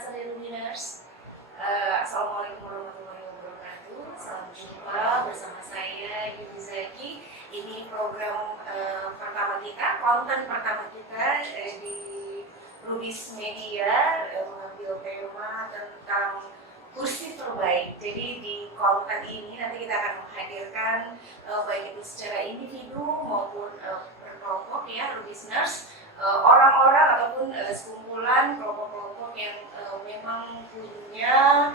Selamat sore Luminers. Assalamualaikum warahmatullahi wabarakatuh. Salam jumpa bersama saya Yuni Zaki. Ini program pertama kita, konten pertama kita di Rubis Media, mengambil tema tentang kursi terbaik. Jadi di konten ini nanti kita akan menghadirkan baik itu secara individu maupun berkelompok ya, Rubisners, orang-orang ataupun sekumpulan kelompok-kelompok yang memang punya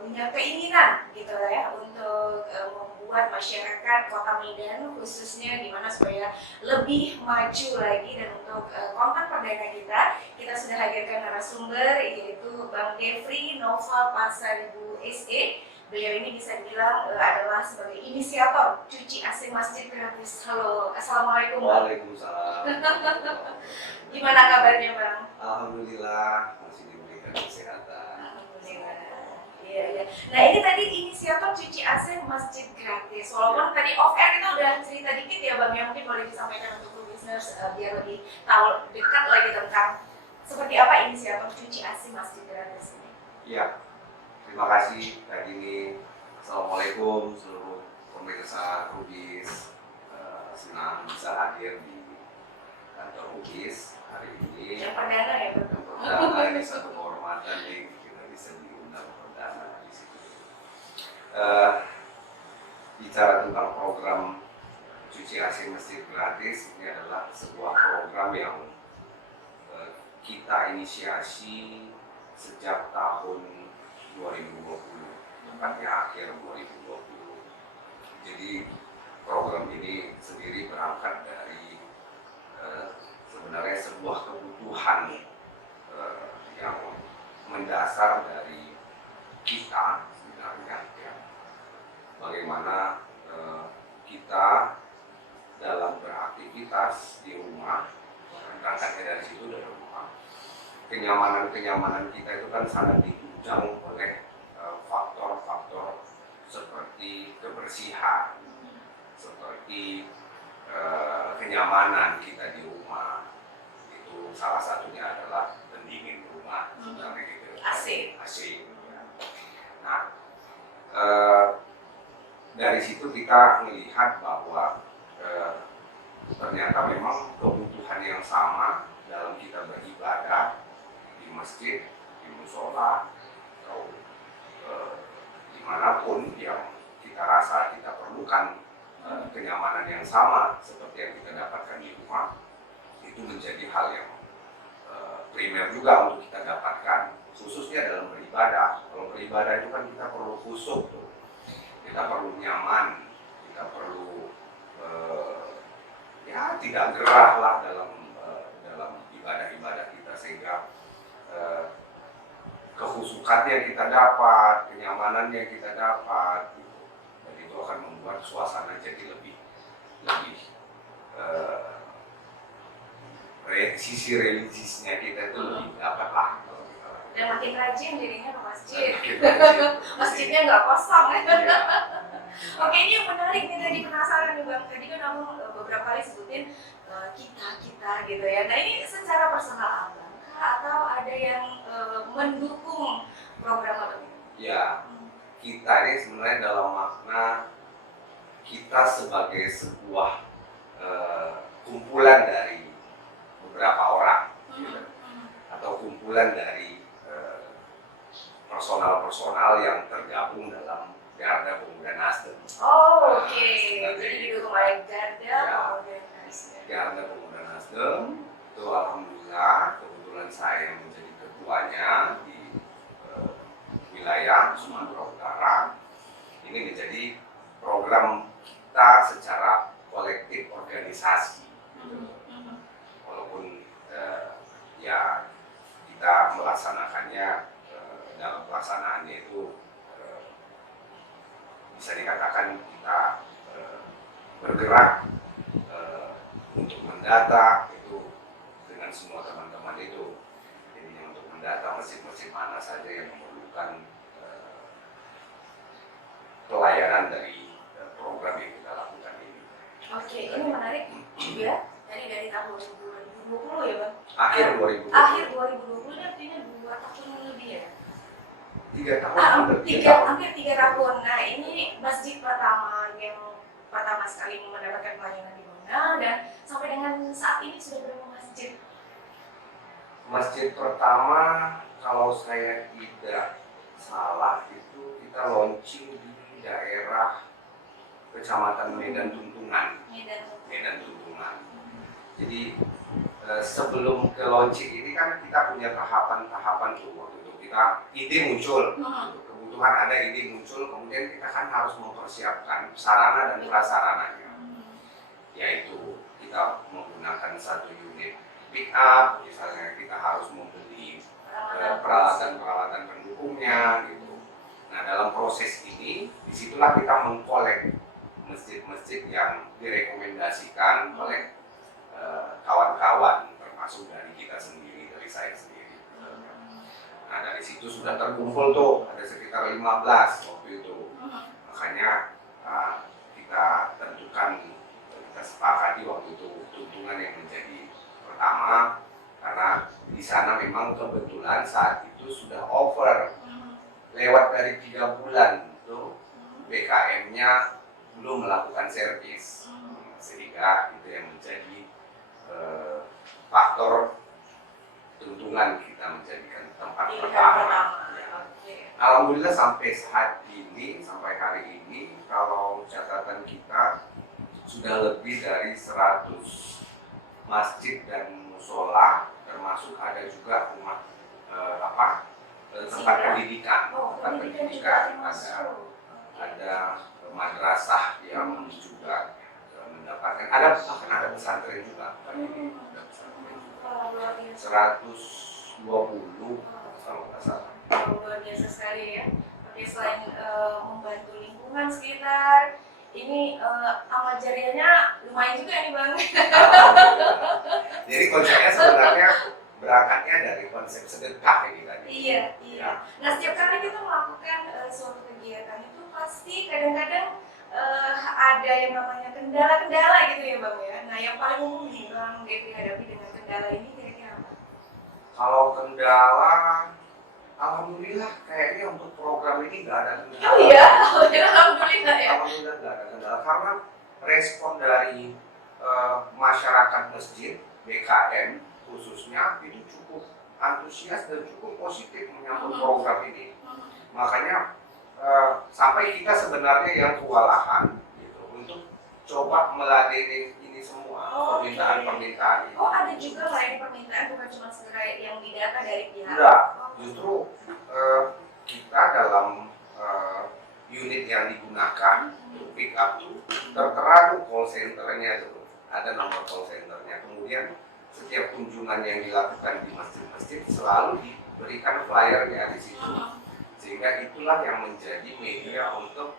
punya keinginan gitu ya untuk membuat masyarakat Kota Medan khususnya gimana supaya lebih maju lagi. Dan untuk konten perdana kita sudah hadirkan narasumber yaitu Bang Devri Nova Pasaribu SE. Beliau ini bisa dibilang adalah sebagai inisiator cuci AC masjid gratis. Halo, assalamualaikum. Waalaikumsalam. Gimana kabarnya Bang? Alhamdulillah masih diberikan kesehatan. Alhamdulillah. Iya. Nah ini tadi inisiator cuci AC masjid gratis. Walaupun tadi off air kita udah cerita dikit ya Bang, yang mungkin boleh disampaikan untuk listeners biar lebih tahu dekat lagi tentang seperti apa inisiator cuci AC masjid gratis ini. Iya. Terima kasih Kak Dini. Assalamualaikum seluruh pemirsa Rubis. Senang bisa hadir di kantor Rubis hari ini. Yang perdana ya Bang? Yang perdana ini satu kehormatan nih kita bisa diundang perdana di sini. Bicara tentang program cuci AC masjid gratis, ini adalah sebuah program yang kita inisiasi sejak tahun 2020, tepatnya akhir 2020. Jadi program ini sendiri berangkat dari sebenarnya sebuah kebutuhan yang mendasar dari kita sebenarnya ya. Bagaimana kita dalam beraktivitas di rumah, berangkatnya dari situ dari rumah, kenyamanan kita itu kan sangat ditunjang oleh faktor-faktor seperti kebersihan, seperti kenyamanan kita di rumah. Itu salah satunya adalah pendingin rumah, sebenarnya gitu. AC. Ya. Nah, dari situ kita melihat bahwa ternyata memang kebutuhan yang sama dalam kita beribadah di masjid, di musola, atau dimanapun yang kita rasa kita perlukan kenyamanan yang sama seperti yang kita dapatkan di rumah, itu menjadi hal yang primer juga untuk kita dapatkan, khususnya dalam beribadah. Kalau beribadah itu kan kita perlu khusyuk tuh, kita perlu nyaman, kita perlu tidak gerah lah dalam ibadah-ibadah kita, sehingga kehusukan yang kita dapat, kenyamanan yang kita dapat, gitu. Dan itu akan membuat suasana jadi lebih sisi religiusnya kita itu lebih dapat lah. Dan makin rajin dirinya ke masjid. Masjidnya nggak kosong. Iya. Oke, ini yang menarik nih, tadi penasaran nih Bang. Tadi kan kamu beberapa kali sebutin kita gitu ya. Nah ini secara personal Abang atau ada yang mendukung program Abang ini? Ya, kita ini sebenarnya dalam makna kita sebagai sebuah kumpulan dari beberapa orang, gitu. Atau kumpulan dari personal yang tergabung dalam Garda Pemuda Nasdem. Oh, oke. Jadi didukung oleh Garda Pemuda Nasdem. Garda Pemuda Nasdem itu alhamdulillah kebetulan saya yang menjadi ketuanya di wilayah Sumatera Utara. Ini menjadi program kita secara kolektif organisasi. Walaupun ya kita melaksanakannya dalam pelaksanaannya itu bisa dikatakan kita bergerak untuk mendata itu dengan semua teman-teman itu. Jadi untuk mendata masjid-masjid mana saja yang memerlukan pelayanan dari program yang kita lakukan ini. Oke, ini menarik juga. Dari tahun 2020 ya Bang? Akhir 2020. Akhir 2020 3 tahun. Hampir 3 tahun. Nah, ini masjid pertama yang pertama sekali mendapatkan pelayanan di mana, dan sampai dengan saat ini sudah berapa masjid? Masjid pertama kalau saya tidak salah itu kita launching di daerah Kecamatan Medan Tuntungan. Medan Tuntungan. Jadi sebelum ke launching ini kan kita punya tahapan-tahapan tuh. Waktu itu kita ide muncul, kebutuhan ada, ide muncul, kemudian kita kan harus mempersiapkan sarana dan prasarananya, yaitu kita menggunakan satu unit pick up, misalnya kita harus membeli peralatan-peralatan pendukungnya gitu. Nah, dalam proses ini disitulah kita mengkolek masjid-masjid yang direkomendasikan oleh kawan-kawan, termasuk dari kita sendiri, dari saya sendiri. Nah, dari situ sudah terkumpul tuh, ada sekitar 15 waktu itu. Makanya kita tentukan, kita sepakati waktu itu Tuntungan yang menjadi pertama, karena di sana memang kebetulan saat itu sudah over, lewat dari 3 bulan tuh BKM-nya belum melakukan servis, sehingga itu yang menjadi faktor Tuntungan kita menjadikan tempat pertama. Alhamdulillah sampai saat ini, sampai hari ini, kalau catatan kita sudah lebih dari 100 masjid dan musola, termasuk ada juga rumah tempat pendidikan, ada madrasah yang juga mendapatkan, bahkan ada pesantren juga. 120 kalau nggak salah. Luar biasa sekali ya. Oke, selain membantu lingkungan sekitar, ini amal jariahnya lumayan juga nih Bang. Jadi konsepnya sebenarnya berangkatnya dari konsep sedekah ini tadi. Iya. Nah, setiap kali kita melakukan suatu kegiatan itu pasti kadang-kadang ada yang namanya kendala-kendala gitu ya Bang ya. Nah, yang paling umum nih Bang Devi hadapi dengan kendala ini kira-kira apa? Kalau kendala, alhamdulillah kayaknya untuk program ini nggak ada kendala. Oh iya, alhamdulillah ya. Alhamdulillah nggak ada kendala karena respon dari masyarakat masjid BKM khususnya itu cukup antusias dan cukup positif menyambut program ini. Makanya sampai kita sebenarnya yang kewalahan gitu untuk coba meladeni ini semua permintaan-permintaan ini. Oh, ada juga melayani permintaan, bukan cuma sekedar yang didata dari pihak. Enggak, justru kita dalam unit yang digunakan untuk pick up itu tertera tuh call centernya tuh, ada nomor call centernya. Kemudian setiap kunjungan yang dilakukan di masjid-masjid selalu diberikan flyernya di situ, sehingga itulah yang menjadi media untuk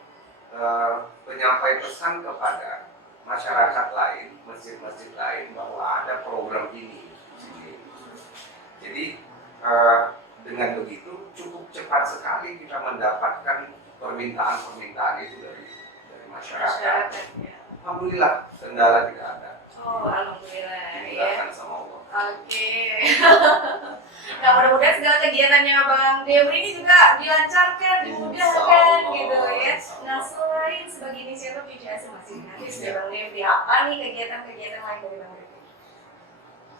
penyampai pesan kepada masyarakat lain, masjid-masjid lain bahwa ada program ini di sini. Jadi dengan begitu cukup cepat sekali kita mendapatkan permintaan-permintaan itu dari masyarakat. Alhamdulillah kendala tidak ada. Oh, alhamdulillah Dimudahkan sama Allah. Oke. Nah, mudah-mudahan segala kegiatannya Bang Dewi ini juga dilancarkan, dimudahkan gitu ya. Nah, selain sebagai inisiator PJS masih gratis ya Bang Dewi, apa nih kegiatan-kegiatan lain dari Bang Dewi?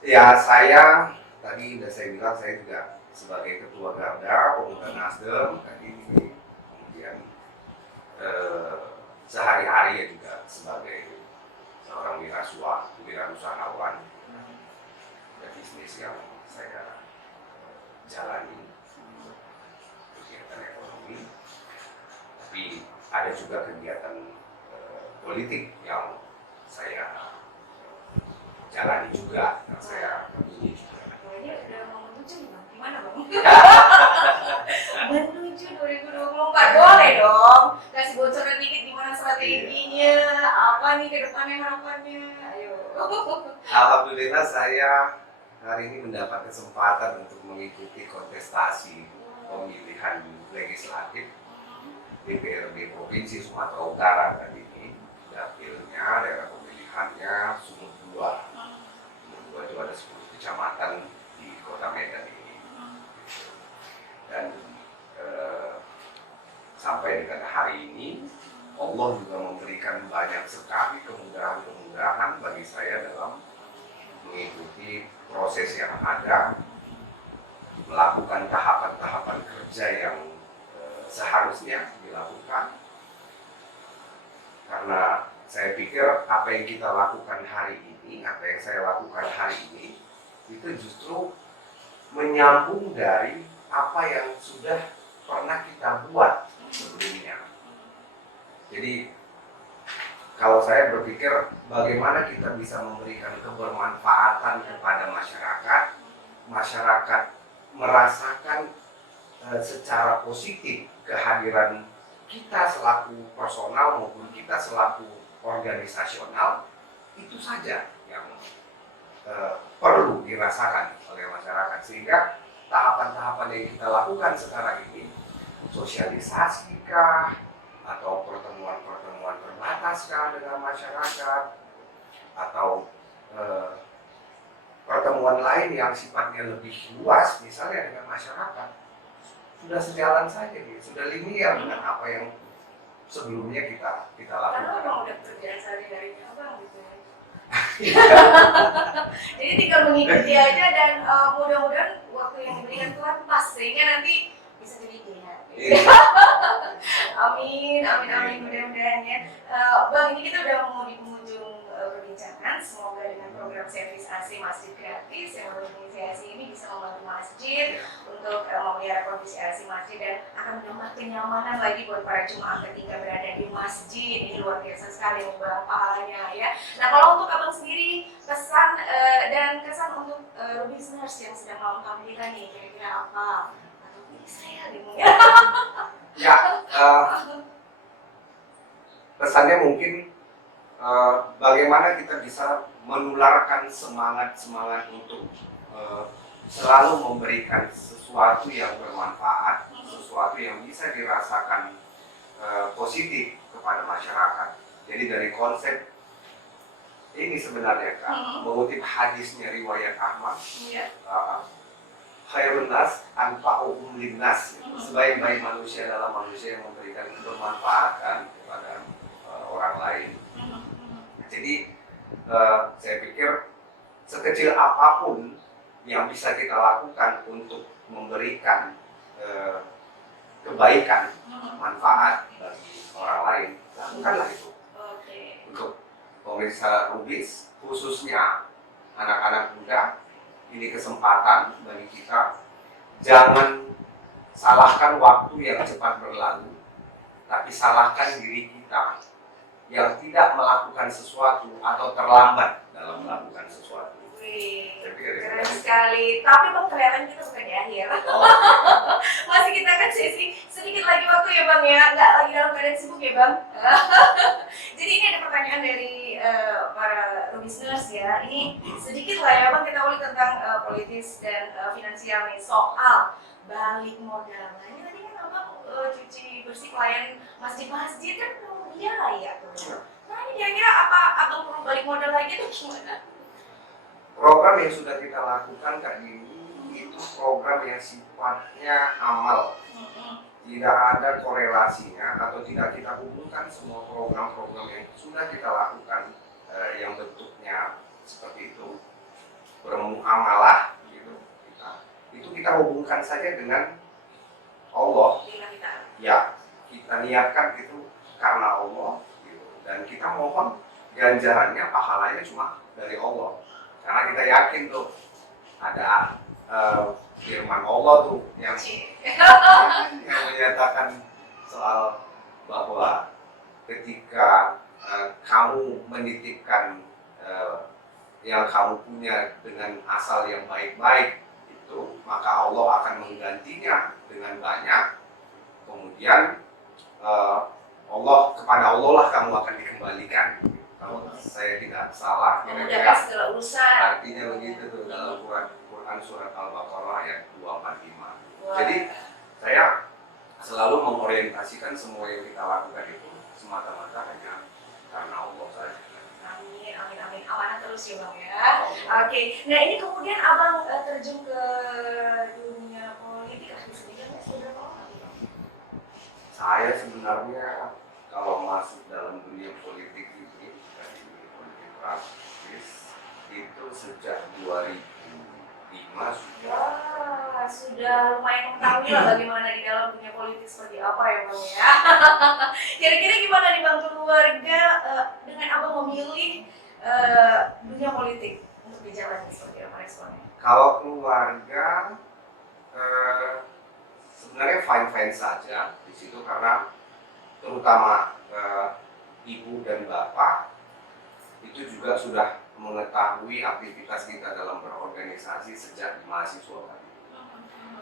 Ya, saya tadi udah saya bilang saya juga sebagai ketua Garda Pemuda Nasdem tadi, kemudian sehari-hari ya juga sebagai seorang wirausahawan, ada bisnis yang saya jalani, kegiatan ekonomi, tapi ada juga kegiatan politik yang saya jalani juga, yang saya miliki juga. Ini udah mau menuju Bang, gimana Bang? Menuju 2024, boleh dong kasih bocoran dikit gimana strateginya, apa nih ke depannya harapannya, ayo. Alhamdulillah saya hari ini mendapat kesempatan untuk mengikuti kontestasi pemilihan legislatif DPRD Provinsi Sumatera Utara tadi ini. Dapilnya, daerah pemilihannya Sumut 2. Sumut 2 itu ada 10 kecamatan di Kota Medan ini. Dan sampai dengan hari ini Allah juga memberikan banyak sekali kemudahan-kemudahan bagi saya dalam mengikuti proses yang ada, melakukan tahapan-tahapan kerja yang seharusnya dilakukan. Karena saya pikir apa yang kita lakukan hari ini, apa yang saya lakukan hari ini, itu justru menyambung dari apa yang sudah pernah kita buat sebelumnya. Jadi kalau saya berpikir bagaimana kita bisa memberikan kebermanfaatan kepada masyarakat, masyarakat merasakan secara positif kehadiran kita selaku personal maupun kita selaku organisasional, itu saja yang perlu dirasakan oleh masyarakat. Sehingga tahapan-tahapan yang kita lakukan sekarang ini, sosialisasi kah, atau pertemuan-pertemuan terbatas kah dengan masyarakat, atau pertemuan lain yang sifatnya lebih luas misalnya dengan masyarakat, sudah sejalan saja gitu, sudah linear dengan apa yang sebelumnya kita lakukan. Karena memang udah kerjaan sehari-harinya abang gitu ya. Jadi tinggal mengikuti aja dan mudah-mudahan waktu yang diberikan Tuhan pas sehingga nanti bisa jadi dia. Amin, mudah-mudahan ya. Bang, ini kita udah mau di penghujung perbincangan. Semoga dengan program servis AC Masjid Gratis yang berinisiasi ini bisa membantu masjid untuk memelihara kondisi AC masjid dan akan menambah kenyamanan lagi buat para jemaah ketika berada di masjid. Ini luar biasa sekali Bang pahalanya ya. Nah, kalau untuk abang sendiri pesan dan kesan untuk listeners yang sedang menonton kita nih, kira-kira apa? Atau saya bingung ya. Ya, pesannya mungkin bagaimana kita bisa menularkan semangat untuk selalu memberikan sesuatu yang bermanfaat, sesuatu yang bisa dirasakan positif kepada masyarakat. Jadi dari konsep ini sebenarnya kan mengutip hadisnya riwayat Ahmad, khairun nas anfa'uhum linnas, sebaik-baik manusia adalah manusia yang memberikan kebermanfaatan kepada orang lain. Jadi saya pikir sekecil apapun yang bisa kita lakukan untuk memberikan kebaikan, manfaat bagi orang lain, lakukanlah itu. Untuk pemirsa Rubis, khususnya anak-anak muda, ini kesempatan bagi kita. Jangan salahkan waktu yang cepat berlalu, tapi salahkan diri kita yang tidak melakukan sesuatu atau terlambat dalam melakukan sesuatu. Wih, keren sekali. Tapi Bang, kelihatan kita bukan di akhir. Masih kita kan sesi sedikit lagi waktu ya Bang ya, nggak lagi dalam keadaan sibuk ya Bang. Jadi ini ada pertanyaan dari para listeners ya. Ini sedikit lah ya Bang, kita ulik tentang politis dan finansial nih, soal balik modal. Nah ini tadi kan Abang cuci bersih pelayan masjid-masjid kan biaya tuh. Nah ini kira-kira apa Abang perlu balik modal lagi tuh gimana? Program yang sudah kita lakukan Kak Dini itu program yang sifatnya amal, tidak ada korelasinya atau tidak kita hubungkan semua program-program yang sudah kita lakukan yang bentuknya seperti itu bermuamalah gitu. Itu kita hubungkan saja dengan Allah. Ya, kita niatkan itu karena Allah gitu. Dan kita mohon ganjarannya, pahalanya cuma dari Allah. Karena kita yakin tuh ada firman Allah tuh yang menyatakan soal bahwa ketika kamu menitipkan yang kamu punya dengan asal yang baik-baik itu, maka Allah akan menggantinya dengan banyak. Kemudian kepada Allah lah kamu akan dikembalikan. Kalau saya tidak salah, memudahkan segala urusan. Artinya begitu tuh dalam Quran surat Al-Baqarah ayat 245. Jadi saya selalu mengorientasikan semua yang kita lakukan itu semata-mata hanya karena Allah saja. Amin. Amanah terus ya Bang ya. Oke. Nah ini kemudian Abang terjun ke dunia politik, bisa dibilang sudah lama? Saya sebenarnya kalau masuk dalam dunia politik ini, dari dunia politik praktis, itu sejak 2005 sudah. Wah, sudah lumayan mengetahui lah bagaimana di dalam dunia politik seperti apa ya Bang ya. Kira-kira gimana nih Bang keluarga dengan Abang memilih dunia politik untuk dijalani seperti apa responnya? Kalau keluarga sebenarnya fine-fine saja di situ karena terutama ibu dan bapak itu juga sudah mengetahui aktivitas kita dalam berorganisasi sejak di mahasiswa tadi.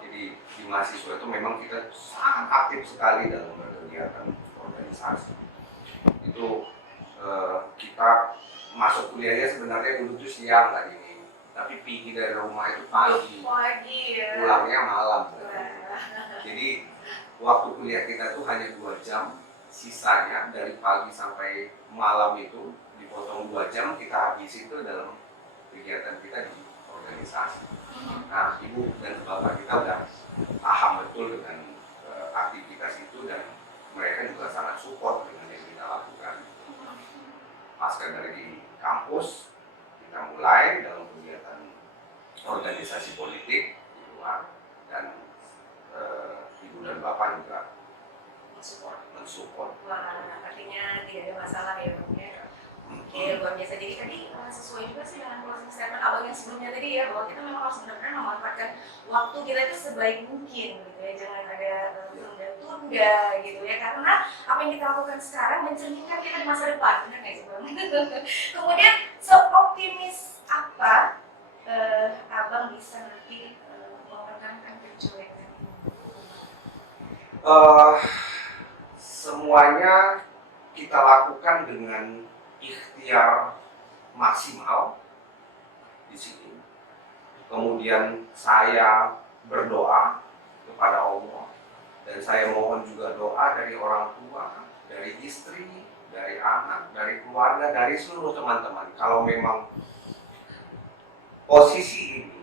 Jadi di mahasiswa itu memang kita sangat aktif sekali dalam berkegiatan organisasi. Itu kita masuk kuliahnya sebenarnya dulu tuh siang tadi nih, tapi pergi dari rumah itu pagi Ya. pulangnya malam. Jadi waktu kuliah kita tuh hanya 2 jam, sisanya dari pagi sampai malam itu dipotong 2 jam kita habis itu dalam kegiatan kita di organisasi. Nah, ibu dan bapak kita udah paham betul dengan aktivitas itu dan mereka juga sangat support dengan yang kita lakukan. Pasca dari kampus kita mulai dalam kegiatan organisasi politik di luar dan ibu dan bapak juga mensupport. Wah, artinya tidak ada masalah ya Bang ya. Oke, luar biasa. Jadi tadi sesuai juga sih dengan closing statement Abang yang sebelumnya tadi ya, bahwa kita memang harus benar-benar memanfaatkan waktu kita itu sebaik mungkin gitu ya, jangan ada tunda-tunda gitu ya, karena apa yang kita lakukan sekarang mencerminkan kita di masa depan, benar nggak sih Bang? Kemudian seoptimis apa Abang bisa nanti memenangkan perjuangan ini? Semuanya kita lakukan dengan ikhtiar maksimal di sini. Kemudian saya berdoa kepada Allah dan saya mohon juga doa dari orang tua, dari istri, dari anak, dari keluarga, dari seluruh teman-teman. Kalau memang posisi ini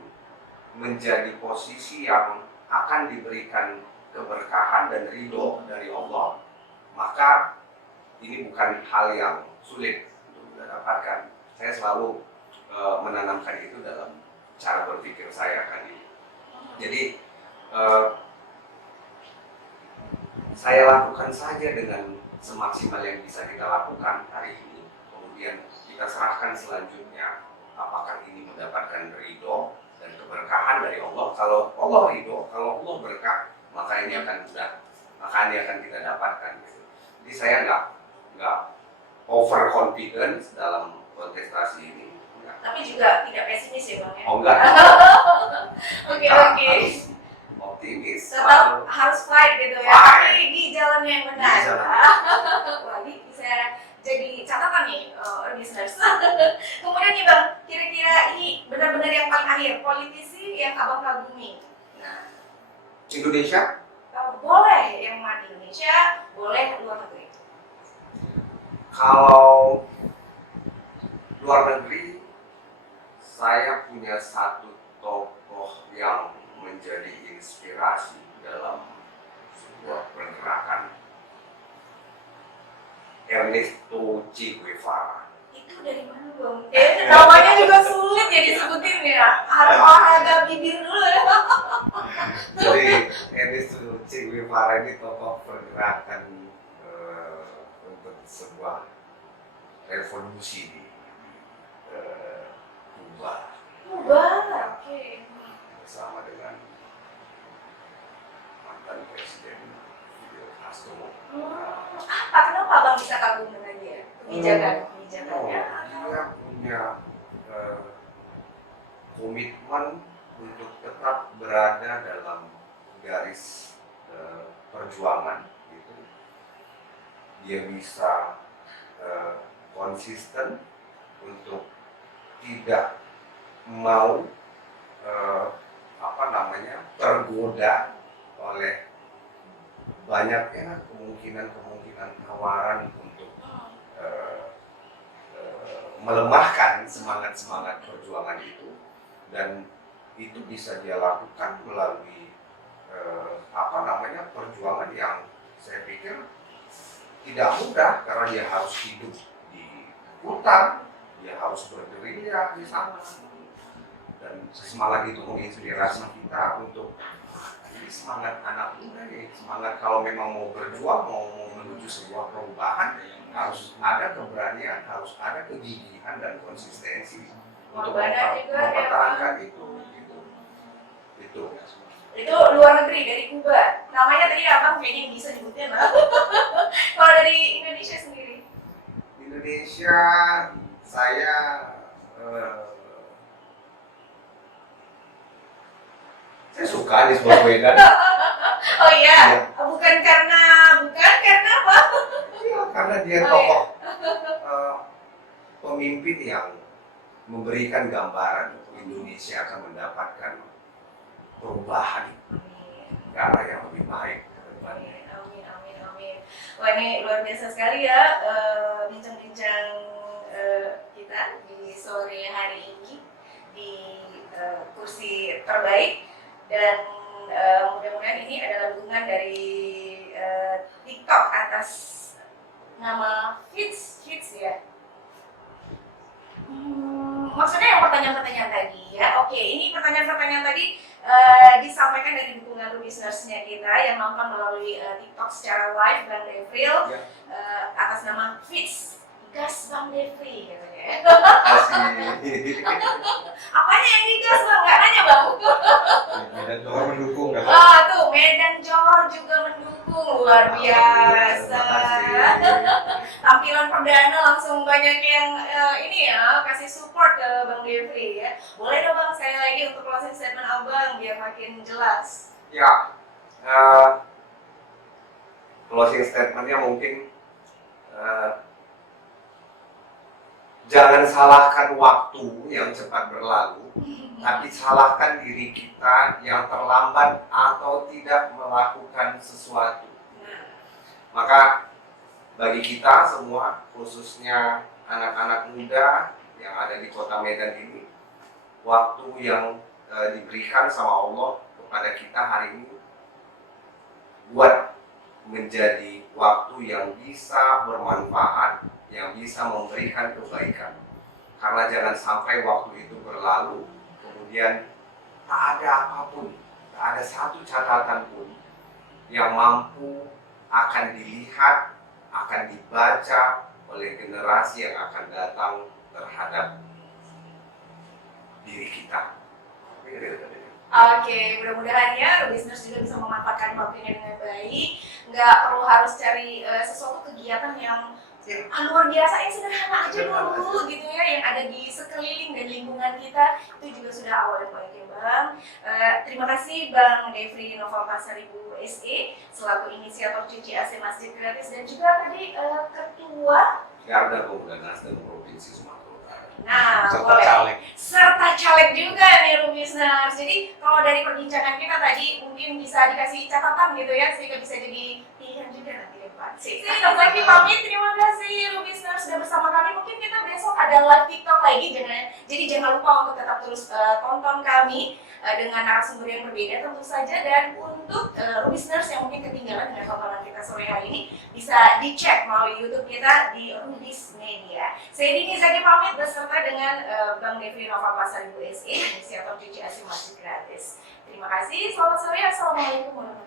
menjadi posisi yang akan diberikan keberkahan dan ridho dari Allah, maka ini bukan hal yang sulit untuk kita dapatkan. Saya selalu menanamkan itu dalam cara berpikir saya kan ini. Jadi saya lakukan saja dengan semaksimal yang bisa kita lakukan hari ini. Kemudian kita serahkan selanjutnya apakah ini mendapatkan ridho dan keberkahan dari Allah. Kalau Allah ridho, kalau Allah berkah, maka ini akan mudah, maka ini akan kita dapatkan. Jadi saya nggak overconfident dalam kontestasi ini. Enggak. Tapi juga tidak pesimis ya Bang ya? Oh enggak. Oke. Optimis. Tetap harus fight gitu ya, tapi di jalannya yang benar. Wah, ini bisa jadi catatan nih listeners. Kemudian nih Bang, kira-kira ini benar-benar yang paling akhir, politisi yang Abang kagumi. Nah, Indonesia? Boleh yang di Indonesia, boleh luar negeri. Kalau luar negeri, saya punya satu tokoh yang menjadi inspirasi dalam sebuah pergerakan, Ernesto Che Guevara. Itu dari mana Bang? Namanya juga sulit ya disebutin ya, harus olahraga bibir dulu ya. Jadi Ernesto Che Guevara ini tokoh pergerakan untuk sebuah revolusi di Kuba. Oke. Bersama dengan mantan presiden Fidel Castro. Kenapa Abang bisa kagum dengan dia? Kebijakannya? Dia punya komitmen untuk tetap berada dalam garis perjuangan gitu. Dia bisa konsisten untuk tidak mau tergoda oleh banyaknya kemungkinan tawaran untuk melemahkan semangat perjuangan itu, dan itu bisa dia lakukan melalui perjuangan yang Saya pikir tidak mudah karena dia harus hidup di hutan, dia harus bergerilya di sana. Dan semangat itu menginspirasi kita untuk ini semangat anak muda nih, semangat kalau memang mau berjuang, mau menuju sebuah perubahan, harus ada keberanian, harus ada kegigihan dan konsistensi untuk mempertahankan itu. Itu luar negeri dari Kuba. Namanya tadi abang kayaknya bisa nyebutin lah. Kalau dari Indonesia sendiri? Indonesia, saya suka di sebuah Medan. Oh iya, bukan karena apa? Ya, karena dia tokoh pemimpin yang memberikan gambaran Indonesia akan mendapatkan perubahan ke arah yang lebih baik ke depannya. Amin. Wah, ini luar biasa sekali ya bincang-bincang kita di sore hari ini di kursi terbaik, dan mudah-mudahan ini adalah dukungan dari TikTok atas nama Hits ya. Maksudnya yang pertanyaan-pertanyaan tadi ya. Oke, ini pertanyaan-pertanyaan tadi disampaikan dari dukungan listeners-nya kita yang nonton melalui TikTok secara live, Bang Devril Ya. atas nama Fits Gas Bang Devri katanya. Apanya yang digas Bang? Nggak nanya Bang. Medan Johor mendukung kan? Tuh Medan Johor juga mendukung, luar biasa. Tampilan perdana langsung banyak yang ini ya kasih support ke Bang Devri ya. Boleh dong Bang sekali lagi untuk closing statement Abang biar makin jelas. Ya, closing statementnya mungkin jangan salahkan waktu yang cepat berlalu, tapi salahkan diri kita yang terlambat atau tidak melakukan sesuatu. Maka bagi kita semua, khususnya anak-anak muda yang ada di kota Medan ini, waktu yang diberikan sama Allah kepada kita hari ini buat menjadi waktu yang bisa bermanfaat, yang bisa memberikan kebaikan. Karena jangan sampai waktu itu berlalu, kemudian tak ada apapun, tak ada satu catatan pun yang mampu akan dilihat, akan dibaca oleh generasi yang akan datang terhadap diri kita. Oke, mudah-mudahan ya listeners juga bisa memanfaatkan waktunya dengan baik. Nggak perlu harus cari sesuatu kegiatan yang luar biasa, yang sederhana aja dulu gitu ya, yang ada di sekeliling dan lingkungan kita, itu juga sudah awal yang baik ya Bang. Terima kasih Bang Devri Nova Pasaribu SE selaku inisiator Cuci AC Masjid Gratis, dan juga tadi Ketua Garda Pemuda Nasdem Provinsi Sumatera Utara. Nah, Serta boleh. caleg. Serta caleg juga nih Rumisners. Jadi kalau dari perbincangan kita tadi mungkin bisa dikasih catatan gitu ya, sehingga bisa jadi pilihan juga nanti depan. Saya lagi pamit, terima kasih Rumisners sudah bersama kami. Mungkin kita besok ada live TikTok lagi, jadi jangan lupa untuk tetap terus tonton kami dengan narasumber yang berbeda tentu saja, dan untuk Rumisners yang mungkin ketinggalan dengan tontonan kita sore hari ini bisa dicek melalui YouTube kita di Rubis Media. Saya Dini Zaki pamit beserta dengan Bang Devri Nova Pasaribu SE, inisiator Cuci AC Masjid Gratis. Terima kasih, selamat sore, assalamualaikum warahmatullahi wabarakatuh.